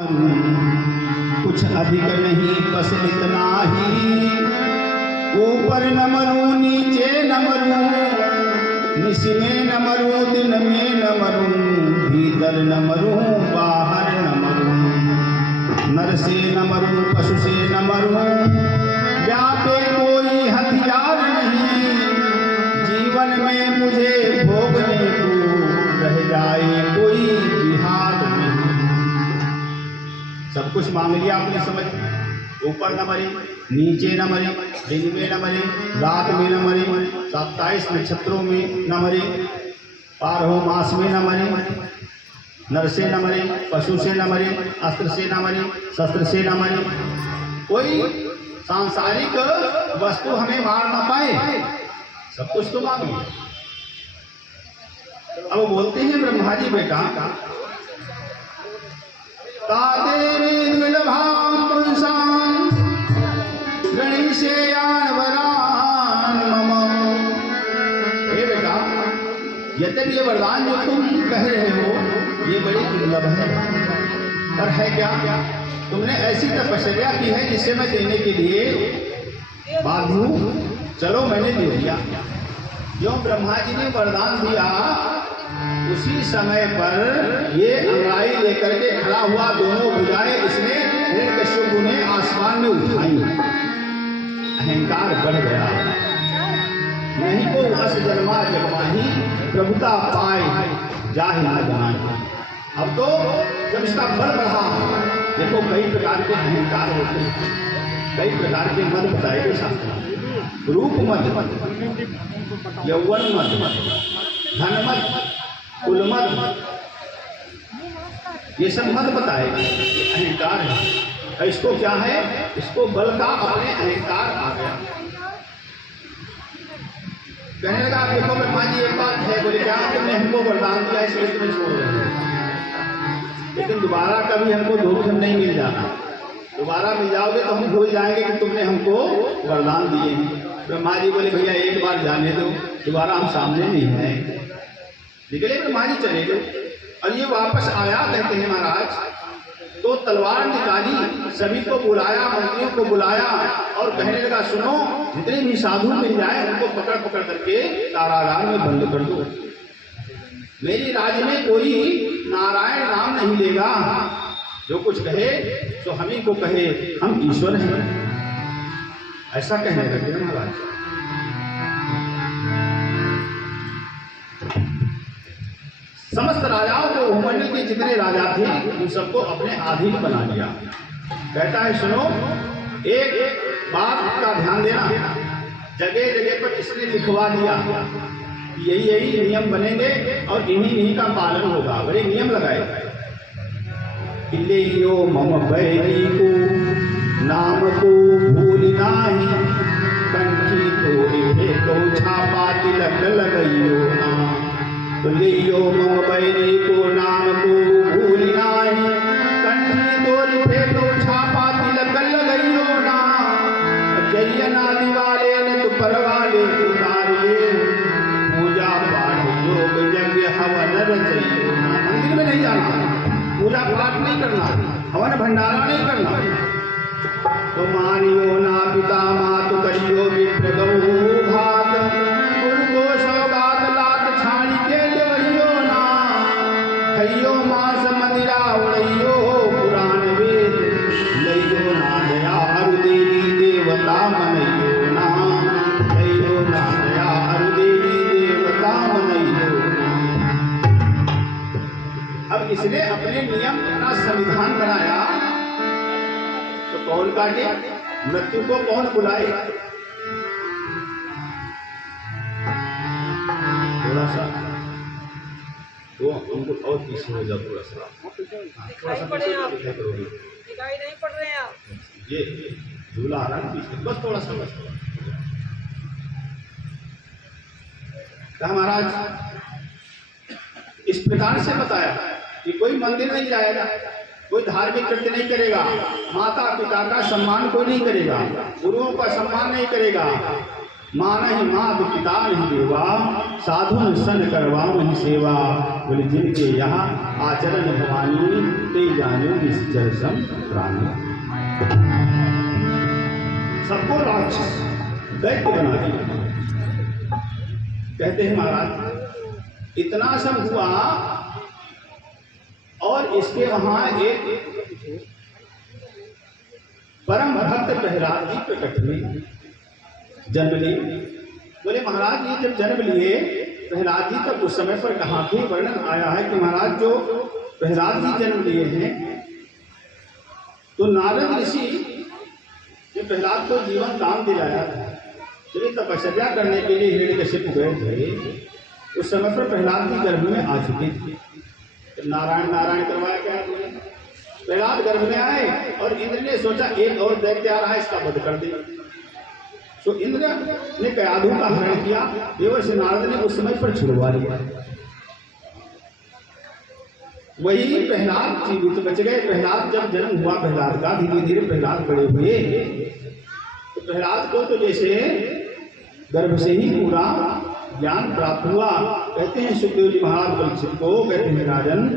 कुछ अधिक नहीं बस इतना ही, ऊपर न मरूं नीचे न मरूं, निस में न मरूं दिन में न मरूं, भीतर न मरूं बाहर न मरूं, नर से न मरूं पशु से न मरूं, व्यापे कोई हथियार नहीं, जीवन में मुझे भोगने को रह जाए कोई बिहार नहीं। सब कुछ मांग लिया आपने समझ, ऊपर न मरे नीचे न मरे, दिन में न मरे रात में न मरे, 27 नक्षत्रों में न मरे, 12 मास में न मरे, नर से न मरे पशु से न मरे, अस्त्र से न मरे शस्त्र से न मरे, कोई सांसारिक वस्तु हमें मार न पाए, सब कुछ तो मांग लिया। अब बोलते हैं ब्रह्मा जी बेटा तातेरे दुर्लभाम पुंसाम गणेशयान वरान मम। हे बेटा यद्यपि ये वरदान जो तुम कह रहे हो ये बड़ी दुर्लभ है, पर है क्या तुमने ऐसी तपस्या की है जिससे मैं देने के लिए बाध्य हूँ। चलो मैंने दे दिया। जो ब्रह्मा जी ने वरदान दिया उसी समय पर ये अंगाई लेकर के खड़ा हुआ, दोनों भुजाएं इसने हिरण्यकश्यप ने आसमान में उठाई। अहंकार बढ़ गया, नहीं को अस जन्मा जगमाही, प्रभुता पाए जाहि न जनाई। अब तो जब इसका बल बढ़ा, देखो कई प्रकार के अहंकार होते हैं, कई प्रकार के मद बताए गए शास्त्र, रूप मद, यौवन मद, धन मद, कुल मद, ये सब मद बताए अहंकार है। इसको क्या है, इसको बल का अपने अहंकार आ गया। कहने लगा देखो ब्रह्मा जी एक बात है, बोले क्या तुमने हमको वरदान दिया इसलिए तुम्हें छोड़ रहे हैं, लेकिन दोबारा कभी हमको धोखम नहीं मिल जाना, दोबारा मिल जाओगे तो हम भूल जाएंगे कि तुमने हमको वरदान दिए हैं। ब्रह्मा जी बोले भैया एक बार जाने दो, दोबारा हम सामने नहीं आएंगे। निकले ब्रह्मा जी चले गए और ये वापस आया, कहते हैं महाराज तो तलवार निकाली, सभी को बुलाया, मंत्रियों को बुलाया और कहने लगा सुनो जितने भी साधु मिल जाए उनको पकड़ पकड़ करके कारागार में बंद कर दो, मेरी राज्य में कोई नारायण नाम नहीं लेगा, जो कुछ कहे तो हम ही को कहे हम ईश्वर हैं, ऐसा कहने लगे महाराज। समस्त राजाओं को भूमंडल के जितने राजा थे उन सबको अपने अधीन बना लिया। कहता है सुनो एक बात का ध्यान देना, जगह जगह पर इसने लिखवा दिया यही यही नियम बनेंगे और इन्हीं का पालन होगा, बड़े नियम लगाए। इल्लियो मम बैरी को नाम को भूल नाही, कंठी तोड़े तो छापा तिलक लगइयो ना, तो लियो मम बैरी को नाम को भूल नाही, कंठी तोड़े तो छापा तिलक लगइयो ना, जयना दिवाले ने तो परवाले उतार ले, पूजा पाठ योग यज्ञ हवन रचइयो ना। मंदिर में नहीं जाना, पूजा पाठ नहीं करना, हवन भंडारा नहीं करना, तो मानियो ना पिता मातु करियो विप्र गौ भात, उनको सौगात लात छाणी के देवइयो ना, खइयो मांस मदिरा उड़इयो पुराण वेद, लइयो ना दया अरु देवी देवता मनइयो ना, लइयो ना दया अरु देवी देवता मनइयो ना। अब इसने अपने नियम अपना संविधान बनाया तो कौन काटे, मृत्यु को कौन बुलाए। थोड़ा सा तो उनको और पीछे हो जाओ, थोड़ा सा दिखाई नहीं पड़ रहे हैं आप, ये झूला आ रहा है पीछे, बस थोड़ा सा बस। कहा महाराज इस प्रकार से बताया कि कोई मंदिर नहीं जाएगा, कोई धार्मिक कृत्य नहीं करेगा, माता पिता का सम्मान कोई नहीं करेगा, गुरुओं का सम्मान नहीं करेगा, मान ही मात पिता नहीं देवा, साधु सन करवा नहीं सेवा, बोले जिनके यहाँ आचरण भवानी ते जानो निश्चर सम प्राणी। सबको राक्षस दैत्य बना दिया। कहते हैं महाराज इतना सब हुआ और इसके वहां एक परम भक्त प्रहलाद जी प्रकट हुए, जन्म लिए। बोले महाराज ये जब जन्म लिए प्रहलाद जी तब उस समय पर कहाँ थे? वर्णन आया है कि महाराज जो प्रहलाद जी जन्म लिए हैं तो नारद ऋषि ने प्रहलाद को जीवन दान दिलाया था। जब तपस्या करने के लिए हिरण्यकश्यप गए थे उस समय पर प्रहलाद जी गर्भ में आ चुके थे। तो नारायण नारायण करवाया क्या? प्रहलाद गर्भ में आए और इंद्र ने सोचा एक और दैत्य आ रहा है इसका वध कर दे। तो इंद्र ने कयाधु का हरण किया। देवर्षि नारद ने उस समय पर छुड़वा लिया। वही प्रहलाद जीवित बच गए। प्रहलाद जब जन्म हुआ प्रहलाद का धीरे धीरे प्रहलाद बड़े हुए तो प्रहलाद को तो जैसे गर्भ से ही पूरा ज्ञान प्राप्त हुआ। कहते हैं सुखदेव जी महाराज परीक्षित को कहते हैं राजन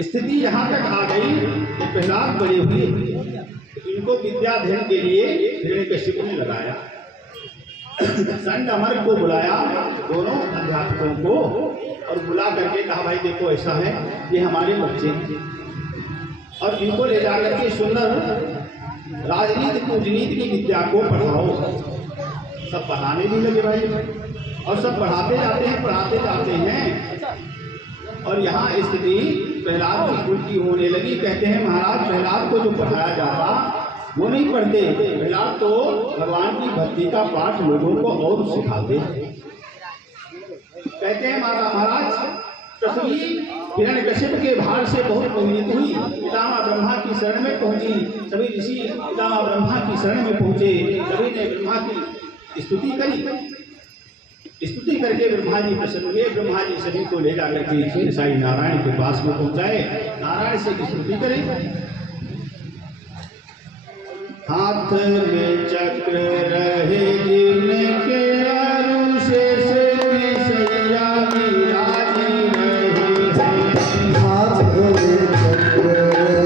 स्थिति यहाँ तक आ गई कि प्रहलाद बड़े हुए इनको विद्याध्ययन के लिए हिरण्यकश्यप ने लगाया। संत अमर को बुलाया दोनों अध्यापकों को और बुला करके कहा भाई देखो ऐसा है ये हमारे बच्चे हैं और इनको ले जाकर के सुंदर राजनीति कूटनीति की विद्या को पढ़ाओ। सब पढ़ाने भी लगे भाई और सब पढ़ाते जाते हैं पढ़ाते जाते हैं और यहाँ स्थिति प्रहलाद की उल्टी होने लगी। कहते हैं महाराज प्रहलाद को जो पढ़ाया जाता वो नहीं पढ़ते। प्रहलाद तो भगवान की भक्ति का पाठ लोगों को और सिखाते। कहते हैं महाराज पृथ्वी हिरण्यकश्यप के भार से बहुत मोहित हुई। पितामह ब्रह्मा की शरण में पहुंची। सभी ऋषि पितामह ब्रह्मा की शरण में पहुंचे। सभी ने ब्रह्मा की स्तुति करी। स्तुति करके ब्रह्मा जी प्रसन्न हुए। ब्रह्मा जी सभी को ले जाकर के साई नारायण के पास में पहुंचाए। नारायण से स्तुति करें। हाथ में चक्र रहे जिनके अरुष से सैया विराजी रहे हैं। हाथ में चक्र रहे जिनके अरुष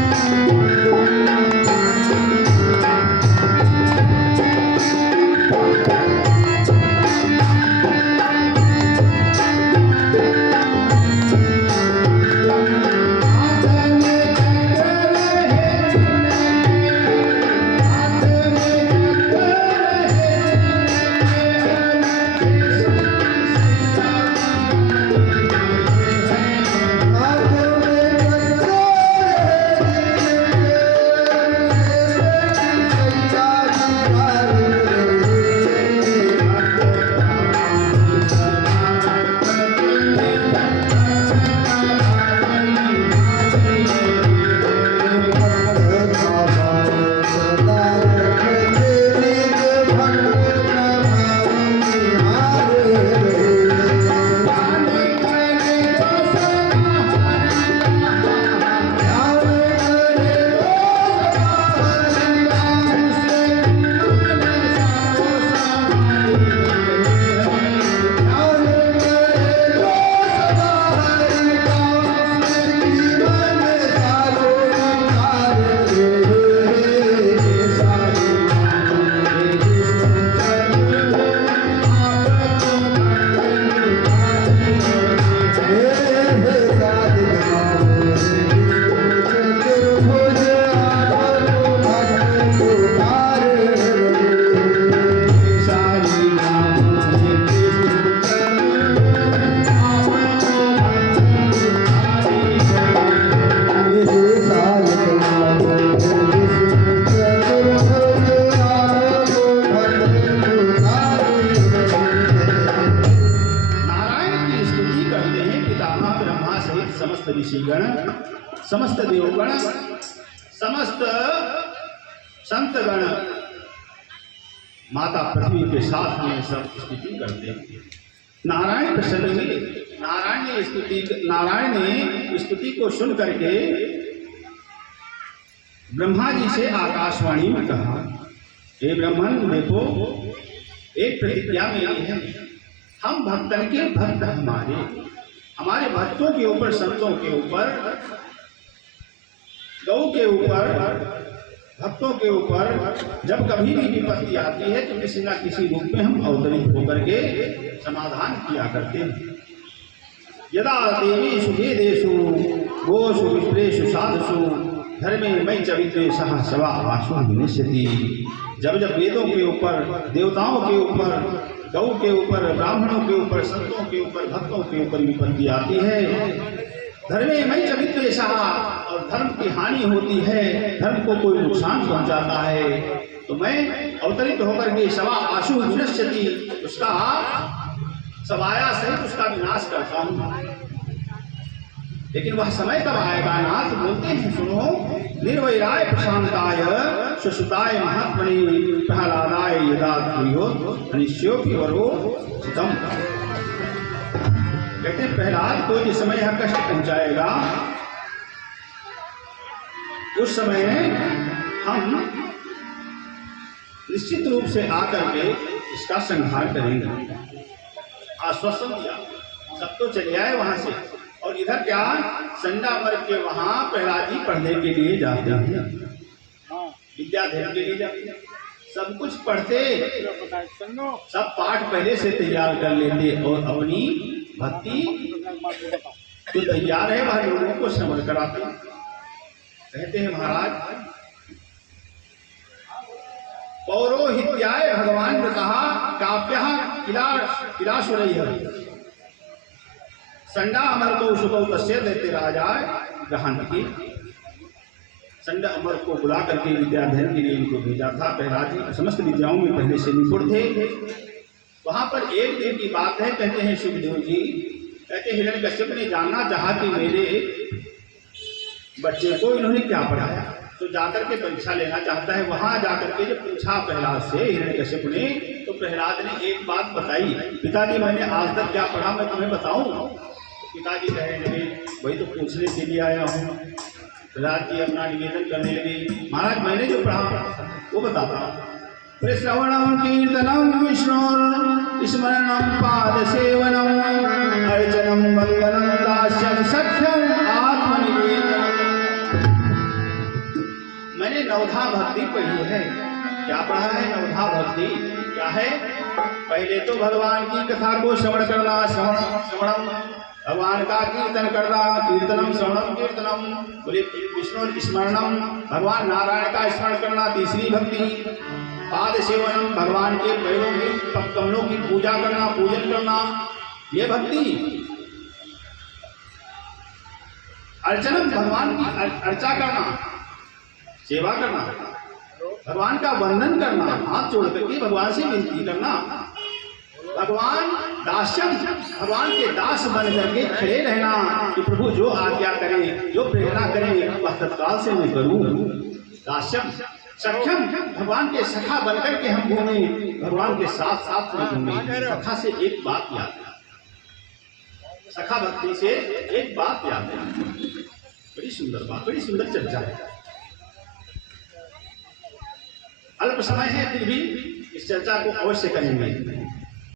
से सैया विराजी रहे हैं। ऋषिगण समस्त देवगण समस्त संतगण माता पृथ्वी के साथ में सब स्तुति करते हैं। नारायण प्रसन्न हुए नारायण ने स्तुति को सुन करके ब्रह्मा जी से आकाशवाणी में कहा, हे ब्रह्मन देखो, एक प्रतिज्ञा मेरी है, हम भक्तन के भक्त हमारे भक्तों के ऊपर, संतों के ऊपर, गौ के ऊपर, भक्तों के ऊपर जब कभी भी विपत्ति आती है तो किसी न किसी रूप में हम अवतरित होकर के समाधान किया करते हैं। यदा देवीषु वेदेषु गोषु विप्रेषु साधुषु धर्मे मयि च विद्वेषः सवा आशु विनश्यति। जब जब वेदों के ऊपर, देवताओं के ऊपर, गौ के ऊपर, ब्राह्मणों के ऊपर, संतों के ऊपर, भक्तों के ऊपर विपत्ति आती है, धर्मे मयि च विद्वेषः, और धर्म की हानि होती है, धर्म को कोई नुकसान पहुंचाता है, तो मैं अवतरित होकर के सवा आशु विनश्यति, उसका सवाया सहित उसका विनाश करता हूँ। लेकिन वह समय कब आएगा? नाथ बोलते हैं, सुनो, निर्वैराय प्रशांताय सुसुताय महात्मने प्रहलादाय यदा अनिश्योपि वरो चितम। कहते हैं प्रहलाद को जिस समय यह कष्ट पहुंचाएगा उस समय हम निश्चित रूप से आकर के इसका संहार करेंगे। आश्वासन दिया, सब तो चले आए वहां से, और इधर क्या, संडा वर्ग के वहां प्रहलाद जी पढ़ने के लिए जाते हैं, विद्याध्ययन के लिए जाते हैं, सब कुछ पढ़ते, सब पाठ पहले से तैयार कर लेते और अपनी भक्ति जो तैयार है वह लोगों को श्रवण कराते। कहते हैं महाराज, पौरोहित्याय भगवान ने कहा काव्य किलासुरैः संडा अमर को सुतो तस्य देते राजा ग्रहण। संडा अमर को बुला करके विद्याध्ययन के लिए इनको भेजा था। प्रहलाद जी समस्त विद्याओं में पहले से निपुण थे। वहां पर एक दिन की बात है, कहते हैं सुखदेव जी, कहते हिरण्यकश्यप ने जानना चाहा कि मेरे बच्चे को इन्होंने क्या पढ़ाया, तो जाकर के परीक्षा लेना चाहता है। वहां जाकर के जब पूछा प्रहलाद से हिरण्यकश्यप ने, तो प्रहलाद ने एक बात बताई, पिताजी मैंने आज तक क्या पढ़ा मैं तुम्हें बताऊं? पिताजी कहने लगे, वही तो पूछने के लिए आया हूँ। प्रहलाद जी अपना निवेदन करने लगे, महाराज मैंने जो पढ़ा वो बताता हूँ। श्रवणम कीर्तनम विष्णु स्मरणम पाद सेवनम अर्चनम वंदनम दास्यम सख्यम आत्मनिवेदनम। मैंने नवधा भक्ति पढ़ी है। क्या पढ़ा है? नवधा भक्ति क्या है? पहले तो भगवान की कथा को श्रवण करना, श्रवणम भगवान का कीर्तन करना, कीर्तनम श्रवणम कीर्तनम, बोले विष्णु स्मरणम भगवान नारायण का स्मरण करना, तीसरी भक्ति। पाद सेवनम भगवान के पैरों की कमलों की पूजा करना, पूजन करना, ये भक्ति। अर्चनम भगवान की अर्चा करना, सेवा करना, भगवान का वंदन करना, हाथ जोड़ करके भगवान से विनती करना। भगवान दास्यम भगवान के दास बन करके खड़े रहना कि प्रभु जो आज्ञा करें, जो प्रेरणा करें वह तत्काल से मैं करूं। दास्यम सख्यम भगवान के सखा बनकर के हम घूमे, भगवान के साथ साथ में घूमे। सखा से एक बात याद है, सखा भक्ति से एक बात याद है, बड़ी सुंदर बात, बड़ी सुंदर चर्चा है। अल्प समय है फिर भी इस चर्चा को अवश्य करेंगे।